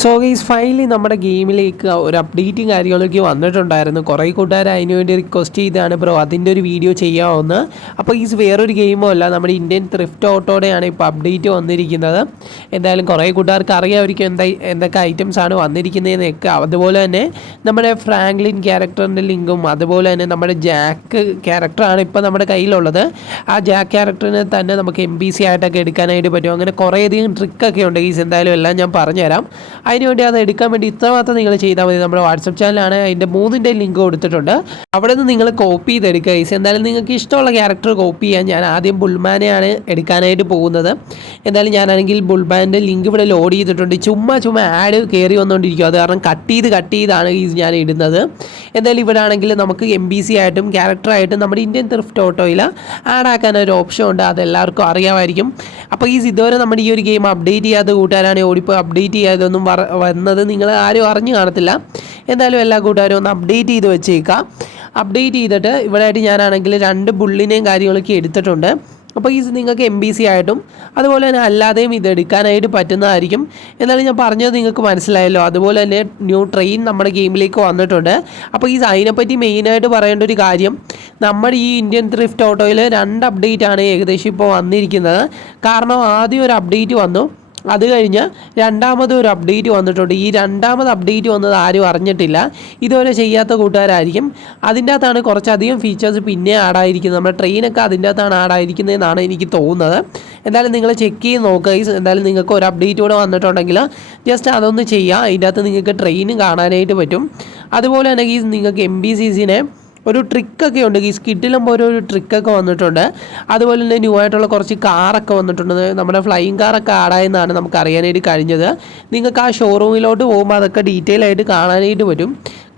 So guys finally നമ്മുടെ ഗെയിമിലേക്ക് ഒരു അപ്ഡേറ്റും കാര്യങ്ങളൊക്കെ വന്നിട്ടുണ്ടായിരുന്നു. കുറേ കൂട്ടുകാർ അതിന് വേണ്ടി റിക്വസ്റ്റ് ചെയ്താണ് ബ്രോ അതിൻ്റെ ഒരു വീഡിയോ ചെയ്യാമെന്ന്. അപ്പോൾ ഈ വേറൊരു ഗെയിമോ അല്ല, നമ്മുടെ ഇന്ത്യൻ ത്രിഫ്റ്റ് ഓട്ടോടെയാണ് ഇപ്പോൾ അപ്ഡേറ്റ് വന്നിരിക്കുന്നത്. എന്തായാലും കുറേ കൂട്ടുകാർക്ക് അറിയാമായിരിക്കും എന്തൊക്കെ ഐറ്റംസാണ് വന്നിരിക്കുന്നതെന്നൊക്കെ. അതുപോലെ തന്നെ നമ്മുടെ ഫ്രാങ്ക്ലിൻ ക്യാരക്ടറിൻ്റെ ലിങ്കും അതുപോലെ തന്നെ നമ്മുടെ ജാക്ക് ക്യാരക്ടറാണ് ഇപ്പോൾ നമ്മുടെ കയ്യിലുള്ളത്. ആ ജാക്ക് ക്യാരക്ടറിനെ തന്നെ നമുക്ക് MPC ആയിട്ടൊക്കെ എടുക്കാനായിട്ട് പറ്റും. അങ്ങനെ കുറേയധികം ട്രിക്കൊക്കെ ഉണ്ട് ഗൈസ്. എന്തായാലും എല്ലാം ഞാൻ പറഞ്ഞുതരാം. അതിനുവേണ്ടി അത് എടുക്കാൻ വേണ്ടി ഇത്രമാത്രം നിങ്ങൾ ചെയ്താൽ മതി. നമ്മുടെ വാട്സപ്പ് ചാനലാണ്, അതിൻ്റെ 3ൻ്റെ ലിങ്ക് കൊടുത്തിട്ടുണ്ട്. അവിടെ നിന്ന് നിങ്ങൾ കോപ്പി ചെയ്തെടുക്കുക ഗൈസ്. എന്തായാലും നിങ്ങൾക്ക് ഇഷ്ടമുള്ള ക്യാരക്ടർ കോപ്പി ചെയ്യാൻ ഞാൻ ആദ്യം ബുൾമാനെയാണ് എടുക്കാനായിട്ട് പോകുന്നത്. എന്തായാലും ഞാനാണെങ്കിൽ ബുൾമാൻ്റെ ലിങ്ക് ഇവിടെ ലോഡ് ചെയ്തിട്ടുണ്ട്. ചുമ്മാ ആഡ് കയറി വന്നുകൊണ്ടിരിക്കും. അത് കാരണം കട്ട് ചെയ്താണ് ഈ ഞാൻ ഇടുന്നത്. എന്തായാലും ഇവിടെ ആണെങ്കിൽ നമുക്ക് MPC ആയിട്ടും ക്യാരക്ടറായിട്ടും നമ്മുടെ ഇന്ത്യൻ ത്രിഫ്റ്റ് ഓട്ടോയിൽ ആഡ് ആക്കാൻ ഒരു ഓപ്ഷൻ ഉണ്ട്. അതെല്ലാവർക്കും അറിയാമായിരിക്കും. അപ്പോൾ ഇതുവരെ നമ്മുടെ ഈ ഒരു ഗെയിം അപ്ഡേറ്റ് ചെയ്യാത്ത കൂട്ടുകാരാണെങ്കിൽ ഓടിപ്പോൾ അപ്ഡേറ്റ് ചെയ്യാതൊന്നും വന്നത് നിങ്ങൾ ആരും അറിഞ്ഞു കാണത്തില്ല. എന്തായാലും എല്ലാ കൂട്ടുകാരും ഒന്ന് അപ്ഡേറ്റ് ചെയ്ത് വെച്ചേക്കാം. അപ്ഡേറ്റ് ചെയ്തിട്ട് ഇവിടെ ആയിട്ട് ഞാനാണെങ്കിൽ 2 ബുള്ളിനെയും കാര്യങ്ങളൊക്കെ എടുത്തിട്ടുണ്ട്. അപ്പോൾ നിങ്ങൾക്ക് MPC ആയിട്ടും അതുപോലെ തന്നെ അല്ലാതെയും ഇത് എടുക്കാനായിട്ട് പറ്റുന്നതായിരിക്കും. എന്നാലും ഞാൻ പറഞ്ഞത് നിങ്ങൾക്ക് മനസ്സിലായല്ലോ. അതുപോലെ തന്നെ ന്യൂ ട്രെയിൻ നമ്മുടെ ഗെയിമിലേക്ക് വന്നിട്ടുണ്ട്. അപ്പോൾ അതിനെപ്പറ്റി മെയിനായിട്ട് പറയേണ്ട ഒരു കാര്യം, നമ്മുടെ ഈ ഇന്ത്യൻ ത്രിഫ്റ്റ് ഓട്ടോയിൽ 2 അപ്ഡേറ്റ് ആണ് ഏകദേശം ഇപ്പോൾ വന്നിരിക്കുന്നത്. കാരണം ആദ്യം ഒരു അപ്ഡേറ്റ് വന്നു, അത് കഴിഞ്ഞ് രണ്ടാമത് ഒരു അപ്ഡേറ്റ് വന്നിട്ടുണ്ട്. ഈ രണ്ടാമത് അപ്ഡേറ്റ് വന്നത് ആരും അറിഞ്ഞിട്ടില്ല, ഇതുവരെ ചെയ്യാത്ത കൂട്ടുകാരായിരിക്കും. അതിൻ്റെ അകത്താണ് കുറച്ചധികം ഫീച്ചേഴ്സ് പിന്നെ ആഡായിരിക്കുന്നത്. നമ്മുടെ ട്രെയിനൊക്കെ അതിൻ്റെ അകത്താണ് ആഡായിരിക്കുന്നതെന്നാണ് എനിക്ക് തോന്നുന്നത്. എന്തായാലും നിങ്ങൾ ചെക്ക് ചെയ്ത് നോക്കുക. എന്തായാലും നിങ്ങൾക്ക് ഒരു അപ്ഡേറ്റ് കൂടെ വന്നിട്ടുണ്ടെങ്കിൽ ജസ്റ്റ് അതൊന്ന് ചെയ്യുക. അതിൻ്റെ അകത്ത് നിങ്ങൾക്ക് ട്രെയിനും കാണാനായിട്ട് പറ്റും. അതുപോലെ തന്നെ നിങ്ങൾക്ക് MPCസിനെ ഒരു ട്രിക്കൊക്കെ ഉണ്ട്. ഈ സ്കിഡിലുമ്പോൾ ഒരു ട്രിക്കൊക്കെ വന്നിട്ടുണ്ട്. അതുപോലെ തന്നെ ന്യൂ ആയിട്ടുള്ള കുറച്ച് കാറൊക്കെ വന്നിട്ടുണ്ട്. നമ്മുടെ ഫ്ലൈയിങ് കാറൊക്കെ ആഡായെന്നാണ് നമുക്ക് അറിയാനായിട്ട് കഴിഞ്ഞത്. നിങ്ങൾക്ക് ആ ഷോറൂമിലോട്ട് പോകുമ്പോൾ അതൊക്കെ ഡീറ്റെയിൽ ആയിട്ട് കാണാനായിട്ട് പറ്റും.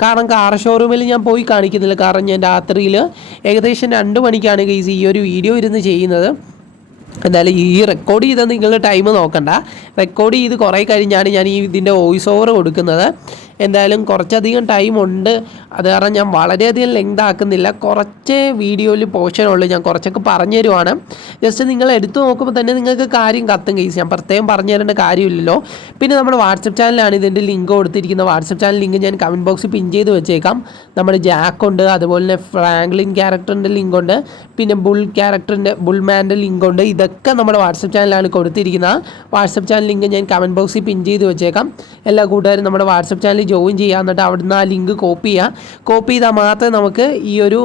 കാരണം കാർ ഷോറൂമിൽ ഞാൻ പോയി കാണിക്കുന്നില്ല. കാരണം ഞാൻ രാത്രിയിൽ ഏകദേശം 2 മണിക്കാണ് ഈ ഒരു വീഡിയോ ഇരുന്ന് ചെയ്യുന്നത്. എന്തായാലും ഈ റെക്കോർഡ് ചെയ്താൽ നിങ്ങൾ ടൈം നോക്കണ്ട. റെക്കോർഡ് ചെയ്ത് കുറേ കഴിഞ്ഞാണ് ഞാൻ ഇതിൻ്റെ വോയിസ് ഓവർ കൊടുക്കുന്നത്. എന്തായാലും കുറച്ചധികം ടൈം ഉണ്ട്. അത് കാരണം ഞാൻ വളരെയധികം ലെങ്ത് ആക്കുന്നില്ല. കുറച്ച് വീഡിയോയിൽ പോർഷനുള്ളൂ. ഞാൻ കുറച്ചൊക്കെ പറഞ്ഞു തരുവാണ്. ജസ്റ്റ് നിങ്ങൾ എടുത്തു നോക്കുമ്പോൾ തന്നെ നിങ്ങൾക്ക് കാര്യം കത്തും കേസ്. ഞാൻ പ്രത്യേകം പറഞ്ഞു തരേണ്ട കാര്യമില്ലല്ലോ. പിന്നെ നമ്മുടെ വാട്സപ്പ് ചാനലാണ് ഇതിൻ്റെ ലിങ്ക് കൊടുത്തിരിക്കുന്നത്. വാട്സപ്പ് ചാനൽ ലിങ്ക് ഞാൻ കമൻറ്റ് ബോക്സിൽ പിൻ ചെയ്ത് വെച്ചേക്കാം. നമ്മുടെ ജാക്കുണ്ട്, അതുപോലെ തന്നെ ഫ്രാങ്ക്ലിൻ ക്യാരക്ടറിൻ്റെ ലിങ്കുണ്ട്, പിന്നെ ബുൾമാൻ്റെ ലിങ്കുണ്ട്. ഇതൊക്കെ നമ്മുടെ വാട്സപ്പ് ചാനലാണ് കൊടുത്തിരിക്കുന്നത്. വാട്സപ്പ് ചാനൽ ലിങ്ക് ഞാൻ കമൻറ്റ് ബോക്സിൽ പിൻ ചെയ്ത് വെച്ചേക്കാം. എല്ലാ കൂട്ടുകാരും നമ്മുടെ വാട്സപ്പ് ചാനൽ ജോയിൻ ചെയ്യുക. എന്നിട്ട് അവിടുന്ന് ആ ലിങ്ക് കോപ്പി ചെയ്താൽ മാത്രമേ നമുക്ക് ഈ ഒരു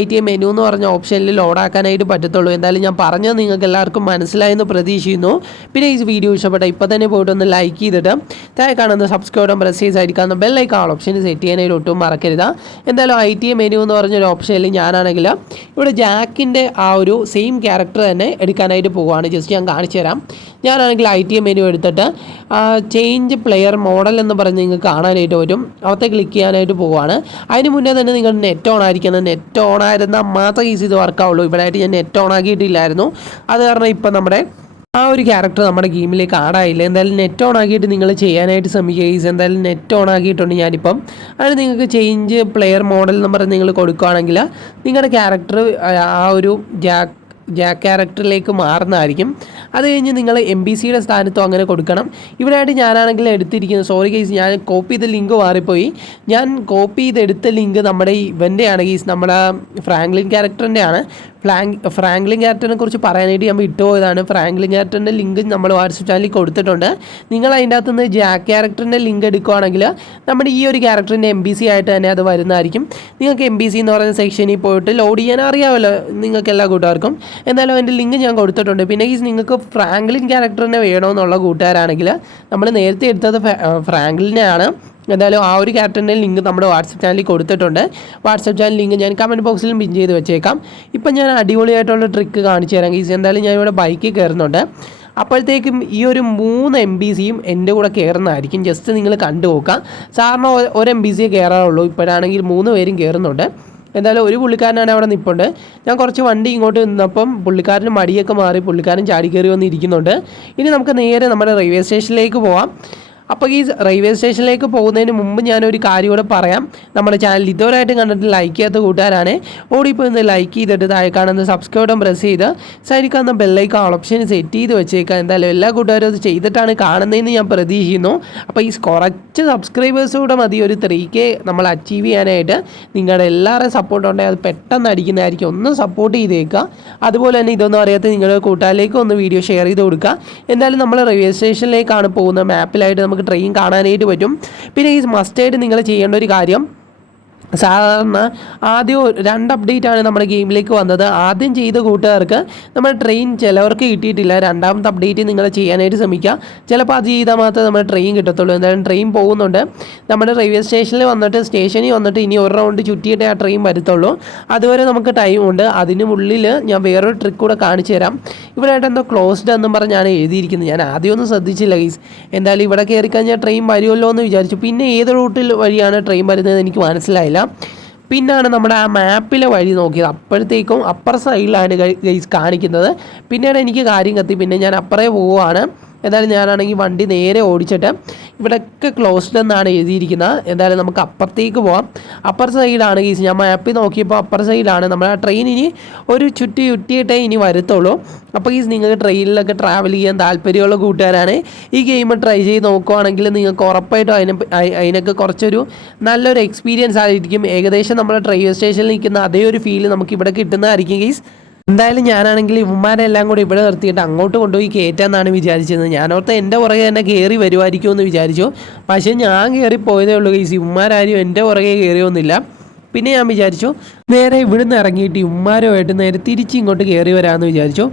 ITA മെനു എന്ന് പറഞ്ഞ ഓപ്ഷനിൽ ലോഡാക്കാനായിട്ട് പറ്റത്തുള്ളൂ. എന്തായാലും ഞാൻ പറഞ്ഞത് നിങ്ങൾക്ക് എല്ലാവർക്കും മനസ്സിലായെന്ന് പ്രതീക്ഷിക്കുന്നു. പിന്നെ ഈ വീഡിയോ ഇഷ്ടപ്പെട്ട ഇപ്പോൾ തന്നെ പോയിട്ടൊന്ന് ലൈക്ക് ചെയ്തിട്ട് താഴെ കാണുന്ന സബ്സ്ക്രൈബ് പ്രസ് ചെയ്തായിരിക്കാവുന്ന ബെല്ലൈക്കൺ ഓപ്ഷൻ സെറ്റ് ചെയ്യാനായിട്ട് ഒട്ടും മറക്കരുത്. എന്തായാലും ITA മെനു എന്ന് പറഞ്ഞൊരു ഓപ്ഷനിൽ ഞാനാണെങ്കിൽ ഇവിടെ ജാക്കിൻ്റെ ആ ഒരു സെയിം ക്യാരക്ടർ തന്നെ എടുക്കാനായിട്ട് പോവുകയാണ്. ജസ്റ്റ് ഞാൻ കാണിച്ചു തരാം. ഞാനാണെങ്കിൽ ITA മെനു എടുത്തിട്ട് ചേഞ്ച് പ്ലെയർ മോഡൽ എന്ന് പറഞ്ഞ് നിങ്ങൾക്ക് കാണാനായിട്ട് പറ്റും. അവത്തെ ക്ലിക്ക് ചെയ്യാനായിട്ട് പോവുകയാണ്. അതിന് മുന്നേ തന്നെ നിങ്ങൾ നെറ്റ് ഓൺ ആയിരിക്കുന്നത്. നെറ്റ് ഓൺ ആയിരുന്നാൽ മാത്രമേ ഇത് വർക്കാവുള്ളൂ. ഇവിടെ ആയിട്ട് ഞാൻ നെറ്റ് ഓൺ ആക്കിയിട്ടില്ലായിരുന്നു. അത് കാരണം ഇപ്പം നമ്മുടെ ആ ഒരു ക്യാരക്ടർ നമ്മുടെ ഗെയിമിലേക്ക് ആഡായില്ല. എന്തായാലും നെറ്റ് ഓൺ ആക്കിയിട്ട് നിങ്ങൾ ചെയ്യാനായിട്ട് ശ്രമിക്കുക. എന്തായാലും നെറ്റ് ഓൺ ആക്കിയിട്ടുണ്ട് ഞാനിപ്പം. അതിന് നിങ്ങൾക്ക് ചേഞ്ച് പ്ലെയർ മോഡൽ എന്ന് പറഞ്ഞ് നിങ്ങൾ കൊടുക്കുകയാണെങ്കിൽ നിങ്ങളുടെ ക്യാരക്ടർ ആ ഒരു ജാക്ക് ക്യാരക്ടറിലേക്ക് മാറുന്നതായിരിക്കും. അത് കഴിഞ്ഞ് നിങ്ങൾ MPCയുടെ സ്ഥാനത്തോ അങ്ങനെ കൊടുക്കണം. ഇവിടെ ആയിട്ട് ഞാനാണെങ്കിൽ എടുത്തിരിക്കുന്നത്, സോറി ഗൈസ്, ഞാൻ കോപ്പി ചെയ്ത ലിങ്ക് മാറിപ്പോയി. ഞാൻ കോപ്പി ചെയ്തെടുത്ത ലിങ്ക് നമ്മുടെ ഇവൻ്റെയാണ് ഗൈസ്, നമ്മുടെ ഫ്രാങ്ക്ലിൻ ക്യാരക്ടറിൻ്റെ ആണ്. ഫ്രാങ്ക്ലിൻ ക്യാരക്ടറിനെ കുറിച്ച് പറയാനായിട്ട് ഞാൻ വിട്ടുപോയതാണ്. ഫ്രാങ്ക്ലിൻ ക്യാരക്ടറിൻ്റെ ലിങ്ക് നമ്മൾ വാട്സപ്പ് ചാനലിൽ കൊടുത്തിട്ടുണ്ട്. നിങ്ങൾ അതിൻ്റെ അകത്തുനിന്ന് ജാക്ക് ക്യാരക്ടറിൻ്റെ ലിങ്ക് എടുക്കുകയാണെങ്കിൽ നമ്മുടെ ഈ ഒരു ക്യാരക്ടറിൻ്റെ MPC ആയിട്ട് തന്നെ അത് വരുന്നതായിരിക്കും. നിങ്ങൾക്ക് MPC എന്ന് പറയുന്ന സെക്ഷനിൽ പോയിട്ട് ലോഡ് ചെയ്യാൻ അറിയാമല്ലോ നിങ്ങൾക്ക് എല്ലാ കൂട്ടുകാർക്കും. എന്തായാലും അതിൻ്റെ ലിങ്ക് ഞാൻ കൊടുത്തിട്ടുണ്ട്. പിന്നെ നിങ്ങൾക്ക് ഫ്രാങ്ക്ലിൻ ക്യാരക്ടറിനെ വേണമെന്നുള്ള കൂട്ടുകാരാണെങ്കിൽ നമ്മൾ നേരത്തെ എടുത്തത് ഫ്രാങ്ക്ലിനെയാണ്. എന്തായാലും ആ ഒരു ക്യാരക്ടറിൻ്റെ ലിങ്ക് നമ്മുടെ വാട്സപ്പ് ചാനലിൽ കൊടുത്തിട്ടുണ്ട്. വാട്സപ്പ് ചാനൽ ലിങ്ക് ഞാൻ കമൻറ്റ് ബോക്സിലും പിൻ ചെയ്ത് വെച്ചേക്കാം. ഇപ്പം ഞാൻ അടിപൊളിയായിട്ടുള്ള ട്രിക്ക് കാണിച്ചു തരാം ഗൈസ്. എന്തായാലും ഞാൻ ഇവിടെ ബൈക്കിൽ കയറുന്നുണ്ട്. അപ്പോഴത്തേക്കും ഈ ഒരു 3 MPCയും എൻ്റെ കൂടെ കയറുന്നതായിരിക്കും. ജസ്റ്റ് നിങ്ങൾ കണ്ടു നോക്കാം. സാറിന് ഒരു MPCയെ കയറാറുള്ളൂ. ഇപ്പോഴാണെങ്കിൽ 3 പേരും കയറുന്നുണ്ട്. എന്തായാലും ഒരു പുള്ളിക്കാരനാണ് അവിടെ നിൽപ്പുണ്ട്. ഞാൻ കുറച്ച് വണ്ടി ഇങ്ങോട്ട് നിന്നപ്പം പുള്ളിക്കാരന് മടിയൊക്കെ മാറി പുള്ളിക്കാരൻ ചാടി കയറി വന്നിരിക്കുന്നുണ്ട്. ഇനി നമുക്ക് നേരെ നമ്മുടെ റെയിൽവേ സ്റ്റേഷനിലേക്ക് പോവാം. അപ്പോൾ ഈ റെയിൽവേ സ്റ്റേഷനിലേക്ക് പോകുന്നതിന് മുമ്പ് ഞാനൊരു കാര്യം കൂടെ പറയാം. നമ്മുടെ ചാനൽ ഇതുവരെയായിട്ട് കണ്ടിട്ട് ലൈക്ക് ചെയ്യാത്ത കൂട്ടുകാരാണ്, ഓടിപ്പോയി ഒന്ന് ലൈക്ക് ചെയ്തിട്ട് താഴെ കാണുന്ന സബ്സ്ക്രൈബ് ബട്ടൺ പ്രസ് ചെയ്ത് സൈഡിൽ കാണുന്ന ബെല്ലൈക്കൺ ഓപ്ഷൻ സെറ്റ് ചെയ്ത് വെച്ചേക്കാം. എന്തായാലും എല്ലാ കൂട്ടുകാരും അത് ചെയ്തിട്ടാണ് കാണുന്നതെന്ന് ഞാൻ പ്രതീക്ഷിക്കുന്നു. അപ്പോൾ ഈ കുറച്ച് സബ്സ്ക്രൈബേഴ്സ് കൂടെ മതി ഒരു 3K നമ്മൾ അച്ചീവ് ചെയ്യാനായിട്ട്. നിങ്ങളുടെ എല്ലാവരുടെയും സപ്പോർട്ട് ഉണ്ടെങ്കിൽ അത് പെട്ടെന്ന് അടിക്കുന്നതായിരിക്കും. ഒന്ന് സപ്പോർട്ട് ചെയ്തേക്കുക. അതുപോലെ തന്നെ ഇതൊന്നും അറിയാത്ത നിങ്ങളുടെ കൂട്ടുകാരിലേക്ക് ഒന്ന് വീഡിയോ ഷെയർ ചെയ്ത് കൊടുക്കുക. എന്തായാലും നമ്മൾ റെയിൽവേ സ്റ്റേഷനിലേക്കാണ് പോകുന്നത്. മാപ്പിലായിട്ട് നമുക്ക് ട്രെയിൻ കാണാനായിട്ട് പറ്റും. പിന്നെ ഈ മസ്റ്റായിട്ട് നിങ്ങൾ ചെയ്യേണ്ട ഒരു കാര്യം, സാധാരണ ആദ്യം 2 അപ്ഡേറ്റാണ് നമ്മുടെ ഗെയിമിലേക്ക് വന്നത്. ആദ്യം ചെയ്ത കൂട്ടുകാർക്ക് നമ്മുടെ ട്രെയിൻ ചിലവർക്ക് കിട്ടിയിട്ടില്ല. രണ്ടാമത്തെ അപ്ഡേറ്റ് നിങ്ങൾ ചെയ്യാനായിട്ട് ശ്രമിക്കുക. ചിലപ്പോൾ അത് ചെയ്താൽ മാത്രമേ നമ്മുടെ ട്രെയിൻ കിട്ടത്തുള്ളൂ. എന്തായാലും ട്രെയിൻ പോകുന്നുണ്ട്. നമ്മുടെ റെയിൽവേ സ്റ്റേഷനിൽ സ്റ്റേഷനിൽ വന്നിട്ട് ഇനി ഒരു റൗണ്ട് ചുറ്റിയിട്ടേ ആ ട്രെയിൻ വരത്തുള്ളൂ. അതുവരെ നമുക്ക് ടൈമുണ്ട്. അതിനുള്ളിൽ ഞാൻ വേറൊരു ട്രിക്ക് കൂടെ കാണിച്ചു തരാം. ഇവിടെ ആയിട്ട് എന്തോ ക്ലോസ്ഡ് എന്നും പറഞ്ഞാണ് എഴുതിയിരിക്കുന്നത്. ഞാൻ ആദ്യമൊന്നും ശ്രദ്ധിച്ചില്ല ഗൈസ്. എന്തായാലും ഇവിടെ കയറി കഴിഞ്ഞാൽ ട്രെയിൻ വരുമല്ലോ എന്ന് വിചാരിച്ചു. പിന്നെ ഏത് റൂട്ടിൽ വഴിയാണ് ട്രെയിൻ വരുന്നത് എനിക്ക് മനസ്സിലായില്ല. പിന്നാണ് നമ്മുടെ ആ മാപ്പിലെ വഴി നോക്കിയത്. അപ്പോഴത്തേക്കും അപ്പർ സൈഡിലാണ് ഗൈസ് കാണിക്കുന്നത്. പിന്നീട് എനിക്ക് കാര്യം കത്തി. പിന്നെ ഞാൻ അപ്പുറേ പോവുകയാണ്. എന്തായാലും ഞാനാണെങ്കിൽ വണ്ടി നേരെ ഓടിച്ചിട്ട് ഇവിടെയൊക്കെ ക്ലോസ്ഡ് എന്നാണ് എഴുതിയിരിക്കുന്നത്. എന്തായാലും നമുക്ക് അപ്പുറത്തേക്ക് പോകാം. അപ്പർ സൈഡാണ് ഗൈസ്. ഞാൻ മാപ്പിൽ നോക്കിയപ്പോൾ അപ്പർ സൈഡാണ്. നമ്മുടെ ആ ട്രെയിൻ ഇനി ഒരു ചുറ്റിയിട്ടേ ഇനി വരത്തുള്ളൂ. അപ്പോൾ ഗൈസ് നിങ്ങൾക്ക് ട്രെയിനിലൊക്കെ ട്രാവൽ ചെയ്യാൻ താല്പര്യമുള്ള കൂട്ടുകാരാണ് ഈ ഗെയിം ട്രൈ ചെയ്ത് നോക്കുവാണെങ്കിൽ നിങ്ങൾക്ക് ഉറപ്പായിട്ടും അതിനൊക്കെ കുറച്ചൊരു നല്ലൊരു എക്സ്പീരിയൻസ് ആയിരിക്കും. ഏകദേശം നമ്മുടെ റെയിൽവേ സ്റ്റേഷനിൽ നിൽക്കുന്ന അതേ ഒരു ഫീൽ നമുക്ക് ഇവിടെ കിട്ടുന്നതായിരിക്കും ഗൈസ്. എന്തായാലും ഞാനാണെങ്കിൽ ഇവന്മാരെല്ലാം കൂടി ഇവിടെ നിർത്തിയിട്ട് അങ്ങോട്ട് കൊണ്ടുപോയി കയറ്റാമെന്നാണ് വിചാരിച്ചത്. ഞാനോർത്ത് എൻ്റെ പുറകെ തന്നെ കയറി വരുമായിരിക്കുമെന്ന് വിചാരിച്ചു. പക്ഷേ ഞാൻ കയറി പോയതേ ഉള്ളൂ ഗൈസ്. ഇവന്മാരും എൻ്റെ പുറകെ കയറിയൊന്നുമില്ല. പിന്നെ ഞാൻ വിചാരിച്ചു നേരെ ഇവിടുന്ന് ഇറങ്ങിയിട്ട് ഇവന്മാരുമായിട്ട് നേരെ തിരിച്ച് ഇങ്ങോട്ട് കയറി വരാമെന്ന് വിചാരിച്ചു.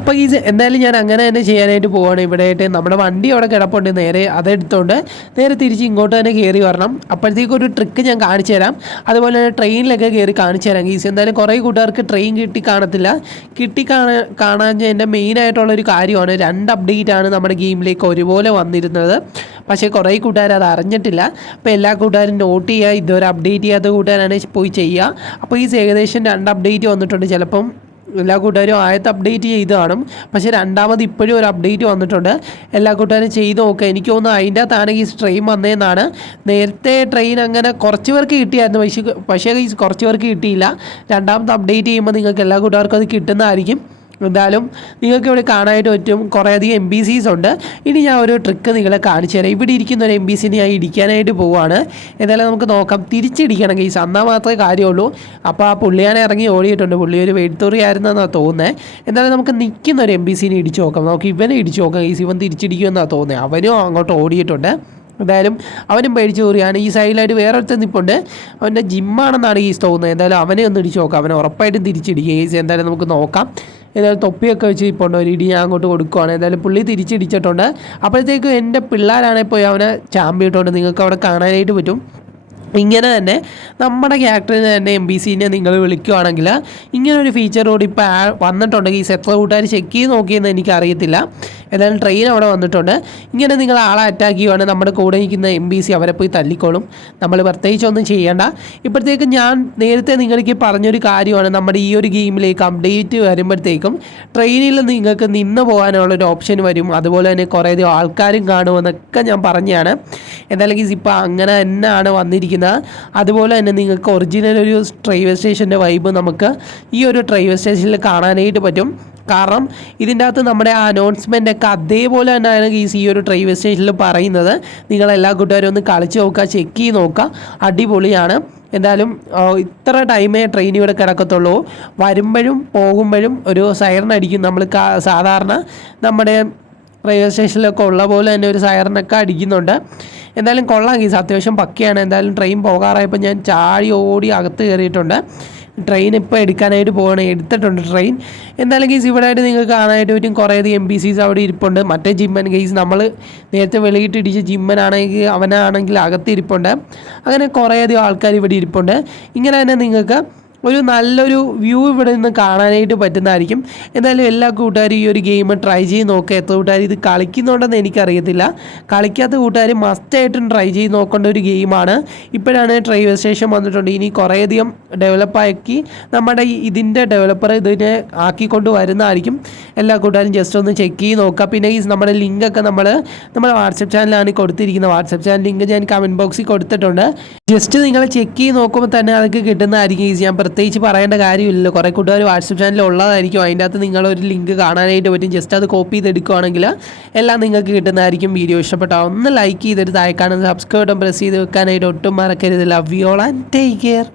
അപ്പോൾ എന്തായാലും ഞാൻ അങ്ങനെ തന്നെ ചെയ്യാനായിട്ട് പോവുകയാണ്. ഇവിടെയായിട്ട് നമ്മുടെ വണ്ടി അവിടെ കിടപ്പുണ്ട്. നേരെ അതെടുത്തുകൊണ്ട് നേരെ തിരിച്ച് ഇങ്ങോട്ട് തന്നെ കയറി വരണം. അപ്പോഴത്തേക്കും ഒരു ട്രിക്ക് ഞാൻ കാണിച്ചു തരാം. അതുപോലെ തന്നെ ട്രെയിനിലൊക്കെ കയറി കാണിച്ചു തരാം ഗീസ്. എന്തായാലും കുറേ കൂട്ടുകാർക്ക് ട്രെയിൻ കാണത്തില്ല. കാണാൻ എൻ്റെ മെയിനായിട്ടുള്ളൊരു കാര്യമാണ് 2 അപ്ഡേറ്റാണ് നമ്മുടെ ഗെയിമിലേക്ക് ഒരുപോലെ വന്നിരുന്നത്. പക്ഷേ കുറേ കൂട്ടുകാർ അത് അറിഞ്ഞിട്ടില്ല. അപ്പോൾ എല്ലാ കൂട്ടുകാരും നോട്ട് ചെയ്യുക. ഇതുവരെ അപ്ഡേറ്റ് ചെയ്യാത്ത കൂട്ടുകാരാണ് പോയി ചെയ്യുക. അപ്പോൾ ഏകദേശം 2 അപ്ഡേറ്റ് വന്നിട്ടുണ്ട്. ചിലപ്പം എല്ലാ കൂട്ടുകാരും ആദ്യത്തെ അപ്ഡേറ്റ് ചെയ്ത് കാണും. പക്ഷേ രണ്ടാമത് ഇപ്പോഴും ഒരു അപ്ഡേറ്റ് വന്നിട്ടുണ്ട്. എല്ലാ കൂട്ടുകാരും ചെയ്ത് നോക്കുക. എനിക്ക് തോന്നുന്നു അതിൻ്റെ അകത്താണ് ഈ ട്രെയിൻ വന്നതെന്നാണ്. നേരത്തെ ട്രെയിൻ അങ്ങനെ കുറച്ച് പേർക്ക് കിട്ടിയായിരുന്നു. പക്ഷേ കുറച്ച് പേർക്ക് കിട്ടിയില്ല. രണ്ടാമത്തെ അപ്ഡേറ്റ് ചെയ്യുമ്പോൾ നിങ്ങൾക്ക് എല്ലാ കൂട്ടുകാർക്കും അത് കിട്ടുന്നതായിരിക്കും. എന്തായാലും നിങ്ങൾക്ക് ഇവിടെ കാണാനായിട്ട് പറ്റും കുറേയധികം NPCs ഉണ്ട്. ഇനി ഞാൻ ഒരു ട്രിക്ക് നിങ്ങളെ കാണിച്ചു തരാം. ഇവിടെ ഇരിക്കുന്ന ഒരു NPCനെ ഞാൻ ഇടിക്കാനായിട്ട് പോവുകയാണ്. എന്തായാലും നമുക്ക് നോക്കാം. തിരിച്ചിടിക്കണം ഗൈസ്, എന്നാൽ മാത്രമേ കാര്യമുള്ളൂ. അപ്പോൾ ആ പുള്ളിയാനെ ഇറങ്ങി ഓടിയിട്ടുണ്ട്. പുള്ളി ഒരു വെടിത്തുറി ആയിരുന്നെന്നാണ് തോന്നുന്നത്. എന്തായാലും നമുക്ക് നിൽക്കുന്ന ഒരു NPCനെ ഇടിച്ചു നോക്കാം. നമുക്ക് ഇവനെ ഇടിച്ചു നോക്കാം ഗൈസ്. ഇവൻ തിരിച്ചിടിക്കുമെന്നാണ് തോന്നുന്നത്. അവനും അങ്ങോട്ട് ഓടിയിട്ടുണ്ട്. എന്തായാലും അവനും പേടിച്ച് കൂറിയാണ്. ഈ സൈഡിലായിട്ട് വേറൊരുത്തൻ നിൽപ്പുണ്ട്. അവൻ്റെ ജിമ്മാണെന്നാണ് ഗീസ് തോന്നുന്നത്. എന്തായാലും അവനെ ഒന്ന് ഇടിച്ച് നോക്കാം. അവനെ ഉറപ്പായിട്ടും തിരിച്ചിടിക്കുക ഗീസ്. എന്തായാലും നമുക്ക് നോക്കാം. എന്തായാലും തൊപ്പിയൊക്കെ വെച്ച് ഇപ്പോൾ ഒരു ഇടി ഞാൻ അങ്ങോട്ട് കൊടുക്കുവാണ്. എന്തായാലും പുള്ളി തിരിച്ചിടിച്ചിട്ടുണ്ട്. അപ്പോഴത്തേക്കും എൻ്റെ പിള്ളേരാണെങ്കിൽ പോയി അവനെ ചാമ്പിയിട്ടുണ്ട്. നിങ്ങൾക്ക് അവിടെ കാണാനായിട്ട് പറ്റും. ഇങ്ങനെ തന്നെ നമ്മുടെ ക്യാരക്ടറിന് തന്നെ NPCനെ നിങ്ങൾ വിളിക്കുകയാണെങ്കിൽ ഇങ്ങനൊരു ഫീച്ചർ കൂടി ഇപ്പോൾ വന്നിട്ടുണ്ടെങ്കിൽ ഈ എത്ര കൂട്ടുകാർ ചെക്ക് ചെയ്ത് നോക്കിയെന്ന് എനിക്കറിയത്തില്ല. എന്തായാലും ട്രെയിൻ അവിടെ വന്നിട്ടുണ്ട്. ഇങ്ങനെ നിങ്ങൾ ആളെ അറ്റാക്ക് ചെയ്യുകയാണെങ്കിൽ നമ്മുടെ കൂടെ നിൽക്കുന്ന NPC അവരെ പോയി തല്ലിക്കോളും. നമ്മൾ പ്രത്യേകിച്ചൊന്നും ചെയ്യേണ്ട. ഇപ്പോഴത്തേക്കും ഞാൻ നേരത്തെ നിങ്ങൾക്ക് പറഞ്ഞൊരു കാര്യമാണ്, നമ്മുടെ ഈ ഒരു ഗെയിമിലേക്ക് അപ്ഡേറ്റ് വരുമ്പോഴത്തേക്കും ട്രെയിനിൽ നിങ്ങൾക്ക് നിന്ന് പോകാനുള്ളൊരു ഓപ്ഷൻ വരും. അതുപോലെ തന്നെ കുറേയധികം ആൾക്കാരും കാണുമെന്നൊക്കെ ഞാൻ പറഞ്ഞതാണ്. എന്തായാലും ഇപ്പോൾ അങ്ങനെ തന്നെയാണ് വന്നിരിക്കുന്നത്. അതുപോലെ തന്നെ നിങ്ങൾക്ക് ഒറിജിനൽ ഒരു റെയിൽവേ സ്റ്റേഷൻ്റെ വൈബ് നമുക്ക് ഈ ഒരു റെയിൽവേ സ്റ്റേഷനിൽ കാണാനായിട്ട് പറ്റും. കാരണം ഇതിൻ്റെ അകത്ത് നമ്മുടെ അനൗൺസ്മെൻ്റ് ഒക്കെ അതേപോലെ തന്നെയാണ് ഈ ഒരു റെയിൽവേ സ്റ്റേഷനിൽ പറയുന്നത്. നിങ്ങളെല്ലാ കൂട്ടുകാരും ഒന്ന് കളിച്ച് നോക്കുക, ചെക്ക് ചെയ്ത് നോക്കുക. അടിപൊളിയാണ്. എന്തായാലും ഇത്ര ടൈമേ ട്രെയിൻ ഇവിടെ കിടക്കത്തുള്ളൂ. വരുമ്പോഴും പോകുമ്പോഴും ഒരു സൈറൺ അടിക്കും. നമ്മൾ സാധാരണ നമ്മുടെ റെയിൽവേ സ്റ്റേഷനിലൊക്കെ ഉള്ള പോലെ തന്നെ ഒരു സൈറനൊക്കെ അടിക്കുന്നുണ്ട്. എന്തായാലും കൊള്ളാം ഗീസ്, അത്യാവശ്യം പക്കയാണ്. എന്തായാലും ട്രെയിൻ പോകാറായപ്പോൾ ഞാൻ ചാടി ഓടി അകത്ത് കയറിയിട്ടുണ്ട്. ട്രെയിൻ ഇപ്പോൾ എടുക്കാനായിട്ട് പോകണം. എടുത്തിട്ടുണ്ട് ട്രെയിൻ. എന്തായാലും ഗീസ് ഇവിടെ ആയിട്ട് നിങ്ങൾക്ക് കാണാനായിട്ട് പറ്റും കുറേയധികം NPCs അവിടെ ഇരിപ്പുണ്ട്. മറ്റേ ജിമ്മൻ ഗീസ് നമ്മൾ നേരത്തെ വെളിയിട്ട് ഇടിച്ച ജിമ്മനാണെങ്കിൽ അവനാണെങ്കിൽ അകത്തിരിപ്പുണ്ട്. അങ്ങനെ കുറേയധികം ആൾക്കാർ ഇവിടെ ഇരിപ്പുണ്ട്. ഇങ്ങനെ തന്നെ നിങ്ങൾക്ക് ഒരു നല്ലൊരു വ്യൂ ഇവിടെ നിന്ന് കാണാനായിട്ട് പറ്റുന്നതായിരിക്കും. എന്തായാലും എല്ലാ കൂട്ടുകാരും ഈ ഒരു ഗെയിം ട്രൈ ചെയ്ത് നോക്കുക. എത്ര കൂട്ടുകാർ ഇത് കളിക്കുന്നുണ്ടെന്ന് എനിക്കറിയത്തില്ല. കളിക്കാത്ത കൂട്ടുകാർ മസ്റ്റായിട്ടും ട്രൈ ചെയ്ത് നോക്കേണ്ട ഒരു ഗെയിമാണ്. ഇപ്പോഴാണ് ട്രൈവർ സ്റ്റേഷൻ വന്നിട്ടുണ്ട്. ഇനി കുറേയധികം ഡെവലപ്പാക്കി നമ്മുടെ ഇതിൻ്റെ ഡെവലപ്പർ ഇതിനെ ആക്കിക്കൊണ്ട് വരുന്നതായിരിക്കും. എല്ലാ കൂട്ടുകാരും ജസ്റ്റ് ഒന്ന് ചെക്ക് ചെയ്ത് നോക്കുക. പിന്നെ ഈ നമ്മുടെ ലിങ്കൊക്കെ നമ്മുടെ വാട്സപ്പ് ചാനലാണ് കൊടുത്തിരിക്കുന്നത്. വാട്സപ്പ് ചാനൽ ലിങ്ക് ഞാൻ കമൻറ്റ് ബോക്സിൽ കൊടുത്തിട്ടുണ്ട്. ജസ്റ്റ് നിങ്ങൾ ചെക്ക് ചെയ്ത് നോക്കുമ്പോൾ തന്നെ അതൊക്കെ കിട്ടുന്നതായിരിക്കും. ഞാൻ പ്രത്യേകിച്ച് പറയേണ്ട കാര്യമില്ലല്ലോ. കുറേ കൂട്ടുകാർ വാട്സപ്പ് ചാനൽ ഉള്ളതായിരിക്കും. അതിൻ്റെ അകത്ത് നിങ്ങളൊരു ലിങ്ക് കാണാനായിട്ട് പറ്റും. ജസ്റ്റ് അത് കോപ്പി ചെയ്തെടുക്കുകയാണെങ്കിൽ എല്ലാം നിങ്ങൾക്ക് കിട്ടുന്നതായിരിക്കും. വീഡിയോ ഇഷ്ടപ്പെട്ടാൽ ഒന്ന് ലൈക്ക് ചെയ്തിട്ട് താഴെ കാണുന്ന സബ്സ്ക്രൈബ് ബട്ടൺ പ്രസ് ചെയ്ത് വെക്കാനായിട്ട് ഒട്ടും മറക്കരുത്. Love you all and take care.